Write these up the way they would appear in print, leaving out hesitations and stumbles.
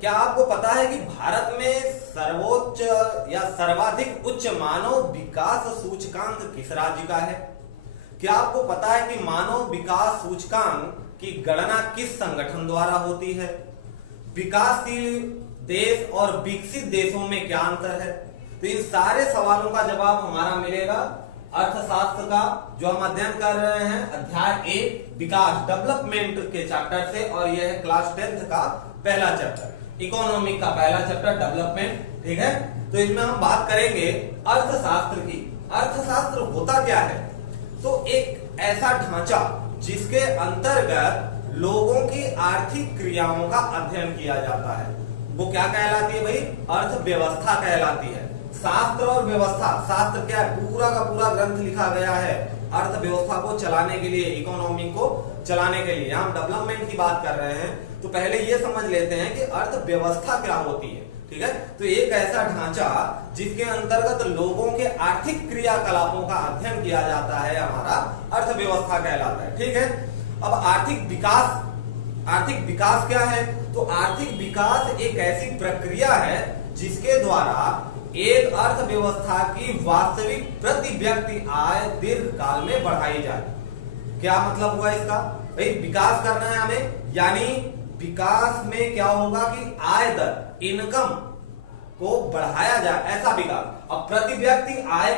क्या आपको पता है कि भारत में सर्वोच्च या सर्वाधिक उच्च मानव विकास सूचकांक किस राज्य का है? क्या आपको पता है कि मानव विकास सूचकांक की गणना किस संगठन द्वारा होती है? विकासशील देश और विकसित देशों में क्या अंतर है? तो इन सारे सवालों का जवाब हमारा मिलेगा अर्थशास्त्र का, जो हम अध्ययन कर रहे हैं अध्याय 1 विकास डेवलपमेंट के चैप्टर से, और यह है क्लास 10th का पहला चैप्टर, इकोनॉमिक का पहला चैप्टर डेवलपमेंट। ठीक है, तो इसमें हम बात करेंगे अर्थशास्त्र की। अर्थशास्त्र होता क्या है? तो एक ऐसा ढांचा जिसके अंतर्गत लोगों की आर्थिक क्रियाओं का अध्ययन किया जाता है, वो क्या कहलाती है भाई? अर्थव्यवस्था कहलाती है। शास्त्र और व्यवस्था, शास्त्र क्या है? पूरा का पूरा ग्रंथ लिखा गया है अर्थव्यवस्था को चलाने के लिए, इकोनॉमी को चलाने के लिए। हम डेवलपमेंट की बात कर रहे हैं, तो पहले ये समझ लेते हैं कि अर्थव्यवस्था क्या होती है। ठीक है, तो एक ऐसा ढांचा जिसके अंतर्गत लोगों के आर्थिक क्रियाकलापों का अध्ययन किया जाता है, हमारा अर्थव्यवस्था कहलाता है। ठीक है, अब आर्थिक विकास क्या है? तो आर्थिक विकास एक ऐसी प्रक्रिया है जिसके द्वारा एक अर्थव्यवस्था की वास्तविक प्रति व्यक्ति आय दीर्घ काल में बढ़ाई जाए। क्या मतलब हुआ इसका? भाई विकास करना है हमें, यानी विकास में क्या होगा कि आय दर, इनकम को बढ़ाया जाए, ऐसा विकास। अब प्रति व्यक्ति आय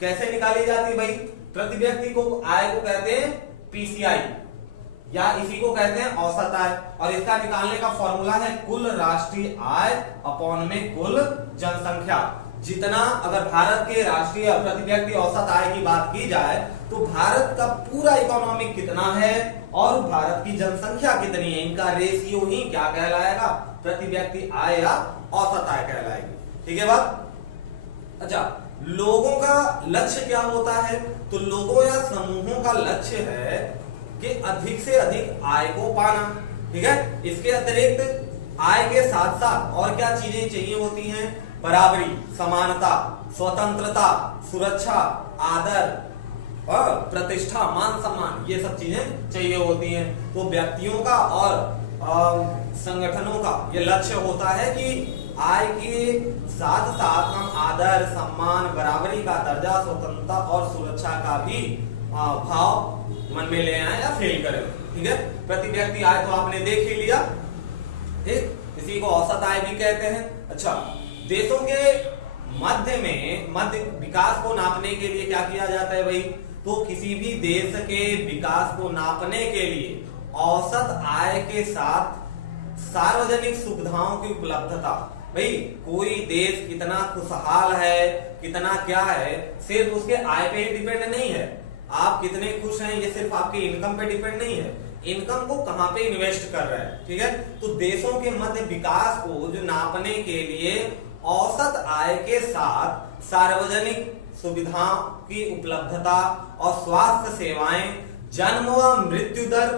कैसे निकाली जाती है भाई? प्रति व्यक्ति को आय को कहते हैं पीसीआई, या इसी को कहते हैं औसत आय, और इसका निकालने का फॉर्मूला है कुल राष्ट्रीय आय अपॉन में कुल जनसंख्या। जितना, अगर भारत के राष्ट्रीय प्रति व्यक्ति औसत आय की बात की जाए तो भारत का पूरा इकोनॉमिक कितना है और भारत की जनसंख्या कितनी है, इनका रेशियो ही क्या कहलाएगा? प्रति व्यक्ति आय या औसत आय कहलाएगी। ठीक है बात? अच्छा, लोगों का लक्ष्य क्या होता है? तो लोगों या समूहों का लक्ष्य है कि अधिक से अधिक आय को पाना। ठीक है, इसके अतिरिक्त आय के साथ साथ और क्या चीजें चाहिए होती हैं? बराबरी, समानता, स्वतंत्रता, सुरक्षा, आदर और प्रतिष्ठा, मान सम्मान, ये सब चीजें चाहिए होती हैं। तो व्यक्तियों का और संगठनों का ये लक्ष्य होता है कि आय के साथ साथ हम आदर, सम्मान, बराबरी का दर्जा, स्वतंत्रता और सुरक्षा का भी भाव मन में ले आए या फील करें। ठीक है, प्रति व्यक्ति आय तो आपने देख ही लिया। ठीक, इसी को औसत आय भी कहते हैं। अच्छा, देशों के मध्य विकास को नापने के लिए क्या किया जाता है भाई? तो किसी भी देश के विकास को नापने के लिए औसत आय के साथ सार्वजनिक सुविधाओं की उपलब्धता। भाई कोई देश कितना खुशहाल है, कितना क्या है, सिर्फ उसके आय पे ही डिपेंड नहीं है। आप कितने खुश हैं ये सिर्फ आपके इनकम पे डिपेंड नहीं है, इनकम को कहां पे इन्वेस्ट कर रहे हैं। ठीक है, तो देशों के मध्य विकास को जो नापने के लिए औसत आय के साथ सार्वजनिक सुविधाओं की उपलब्धता और स्वास्थ्य सेवाएं, जन्म व मृत्यु दर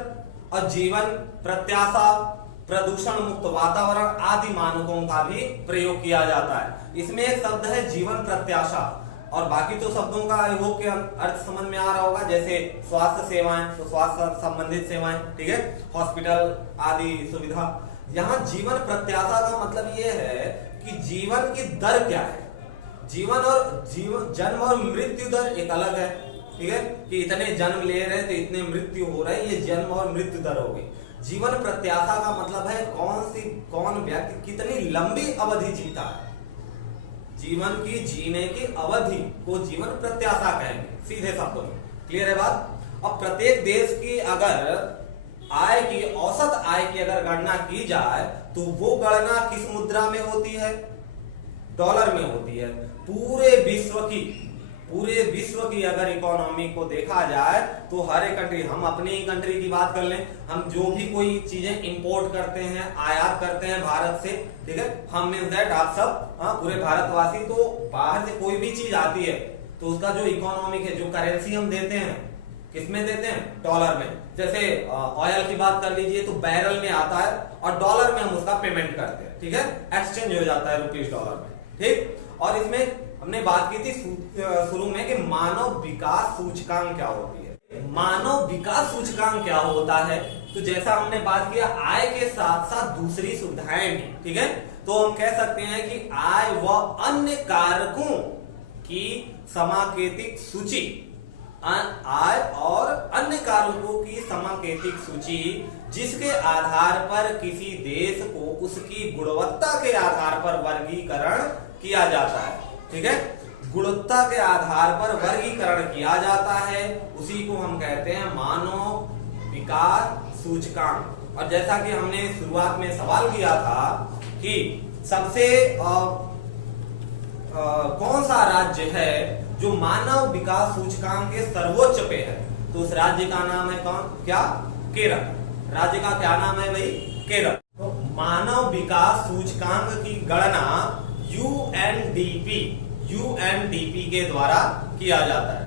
और जीवन प्रत्याशा, प्रदूषण मुक्त वातावरण आदि मानकों का भी प्रयोग किया जाता है। इसमें एक शब्द है जीवन प्रत्याशा, और बाकी तो शब्दों का आई होप के अर्थ समझ में आ रहा होगा, जैसे स्वास्थ्य सेवाएं, तो स्वास्थ्य संबंधित सेवाएं, ठीक है, हॉस्पिटल आदि सुविधा। यहाँ जीवन प्रत्याशा का मतलब ये है कि जीवन की दर क्या है। जन्म और मृत्यु दर एक अलग है। ठीक है, कि इतने जन्म ले रहे तो इतने मृत्यु हो रहे, ये जन्म और मृत्यु दर हो गई। जीवन प्रत्याशा का मतलब है कौन व्यक्ति कितनी लंबी अवधि जीता है, जीवन की जीने की अवधि को जीवन प्रत्याशा कहेंगे सीधे शब्दों में। क्लियर है बात? अब प्रत्येक देश की अगर आय की, औसत आय की अगर गणना की जाए तो वो गणना किस मुद्रा में होती है? डॉलर में होती है। पूरे विश्व की अगर इकोनॉमी को देखा जाए तो हर एक कंट्री, हम अपनी ही कंट्री की बात कर लें, हम जो भी कोई चीजें इंपोर्ट करते हैं, आयात करते हैं भारत से, ठीक है, हम मींस दैट आप सब पूरे भारतवासी, तो बाहर से कोई भी चीज आती है तो उसका जो इकोनॉमिक है, जो करेंसी हम देते हैं, किसमें देते हैं? डॉलर में। जैसे ऑयल की बात कर लीजिए तो बैरल में आता है और डॉलर में हम उसका पेमेंट करते हैं। ठीक है, एक्सचेंज हो जाता है रुपीज डॉलर में। ठीक, और इसमें हमने बात की थी शुरू में कि मानव विकास सूचकांक क्या होती है। मानव विकास सूचकांक क्या होता है? तो जैसा हमने बात किया आय के साथ साथ दूसरी सुविधाएं भी, ठीक है, तो हम कह सकते हैं कि आय व अन्य कारकों की समाकेतिक सूची, आय और अन्य कारकों की समाकेतिक सूची जिसके आधार पर किसी देश को उसकी गुणवत्ता के आधार पर वर्गीकरण किया जाता है, ठीक है, गुणवत्ता के आधार पर वर्गीकरण किया जाता है, उसी को हम कहते हैं मानव विकास सूचकांक। और जैसा कि हमने शुरुआत में सवाल किया था कि सबसे कौन सा राज्य है जो मानव विकास सूचकांक के सर्वोच्च पे है, तो उस राज्य का नाम है कौन? क्या? केरल। राज्य का क्या नाम है भाई? केरल। तो मानव विकास सूचकांक की गणना यूएनडीपी के द्वारा किया जाता है।